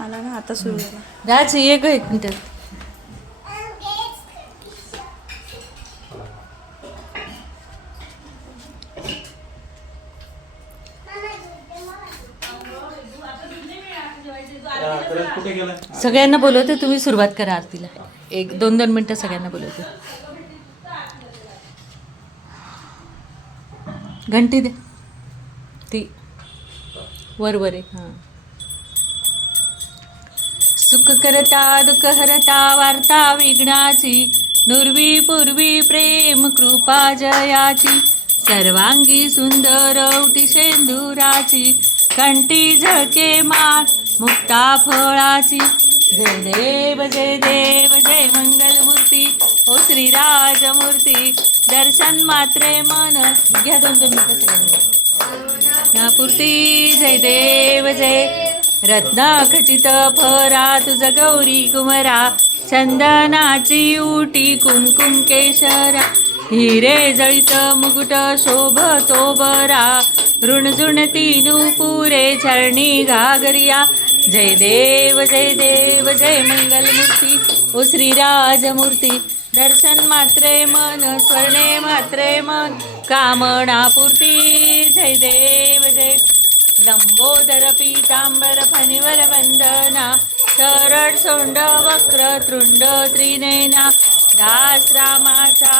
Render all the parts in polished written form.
आला ना आता सुरू झाला. राज ये ग एक मिनिट. सगळ्यांना बोलवते, तुम्ही सुरुवात करा आरतीला. 1-2 मिनिटं सगळ्यांना बोलवते. घंटी दे ती वर आहे. हां. सुख करता दुःख हरता वार्ता विघ्नाची, नुर्वी पूर्वी प्रेम कृपा जयाची, सर्वांगी सुंदर उटी शेंदुराची, कंठी झळके माळ मुक्ता फळाची. जय देव जय देव जय मंगलमूर्ती ओ श्रीराजमूर्ती, दर्शन मात्रे मन घ्या 2-2 मिनिटं सगळ्यांना. पूर्ती जय देव जय, रत्नखचित फरा तुझ गौरी कुमरा, चंदनाची उटी कुमकुम केशरा, हिरे जळित मुकुट शोभतो बरा, ऋणझुणती नूपुरे चरणी घागरिया. जय देव जय देव जय मंगलमूर्ती ओ श्रीराजमूर्ती, दर्शन मात्रे मन स्वर्णे मात्रे मन, कामना पूर्ती. जय देव जय, लंबोदर पीतांबर फणीवर वंदना, सरळ सोंड वक्र तृंड त्रिनयना, दास रामाचा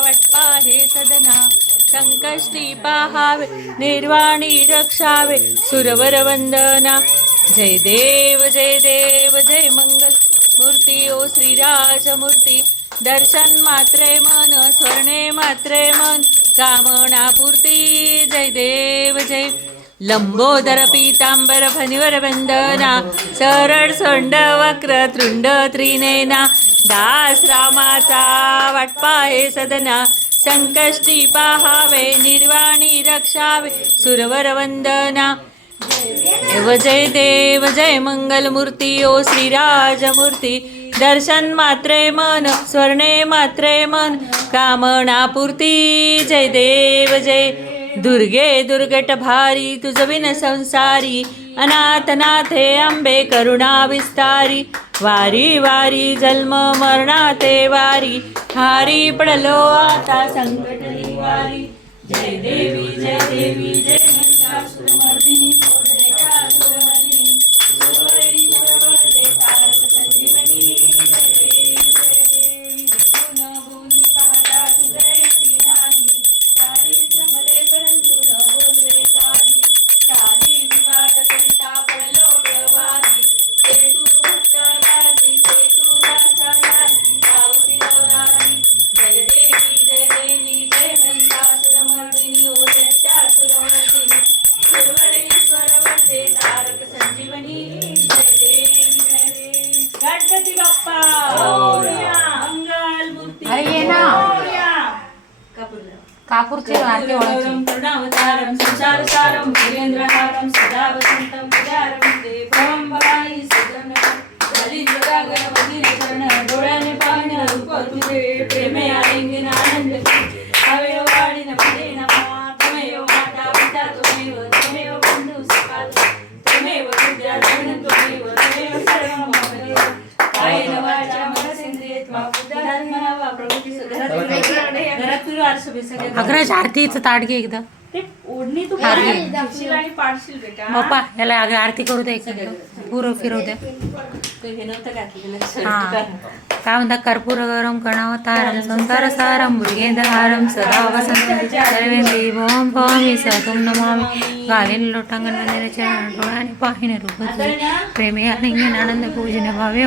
वटपा हे सदना, संकष्टी पाहावे निर्वाणी रक्षावे, सुरवर वंदना. जय देव जय मंगल मूर्ती ओ श्रीराजमूर्ती, दर्शन मात्रे मन स्वर्णे मात्रे मन, कामना पूर्ती. जय देव जय, लंबोदर पीतांबर फणीवर वंदना, सरळ सोंड वक्र तृंड त्रिनयना, दास रामाचा वाटपा हे सदना, संकष्टी पाहावे निर्वाणी रक्षावे, सुरवर वंदना. देव जय मंगलमूर्ती ओ श्रीराजमूर्ती, दर्शन मात्रे मन स्वर्णे मात्रे मन, कामना पूर्ती. जय देव जय, दुर्गे दुर्गट भारी तुझ विन संसारी, अनाथ नाथे अंबे करुणा विस्तारी, वारी वारी जन्म मरणाते वारी, हारी पडलो आता संकट निवारी. जय देवी जय महिषासुरमर्दिनी, सुरवरी सुरवरदे तारक संजीवनी. जय देवी भूनी पाहता तुझे एकटी नाही, चारित्र्यमध्ये परंतु न बोलवे काही, सारी विवाद करिता पडलो प्रवाही, ते तू भक्त लागी ते तू दासा लागी, पावसी लवलागी. जय देवी जय महिषासुरमर्दिनी ओ दैत्यासुरमर्दिनी, सुरवरेश्वर वंदे तारक संजीवनी. जय देवी गणपती बाप्पा मोरया, मंगलमूर्ती मोरया. कापूरचे आरती ओळखी. करुणावतारम संसारसारम भुजगेंद्रहारम सदा वसंतम विद्यारंभे भवं भवानी सदन, बलिंद्रगागर वदिने चरण, डोळ्याने पाहणे रूप तुझे, प्रेमे आलिंगन आनंद तुझे, हवेव वाढीन पुढे नमा, त्वमेव माता पिता त्वमेव, त्वमेव बंधु सखा त्वमेव, विद्या धन त्वमेव, त्वमेव सर्वं मम देव. कायेन वाचा मनसेंद्रिये त्वा बुद्ध्यात्मना वा प्रवृत्ती घरात तुझं आरसं बेसं. अग्रज आरतीचं ताट घे एकदा. ओढणी तू आणि पाडशील बेटा. बाप्पा याला आरती करू दे, पुरं फिरवू द्या. काय म्हणतात, कर्पूर गरम कणावतारम संसार सारम मृगेंद्रहारम सदा वसंत सर्वेंद्री भवं भवामी सतुं नमामि, गावेन लोटांगण वंदने चरण, डोळ्याने पाहिने रूप तुझे, प्रेमे आलिंगन आनंद पूजन भावे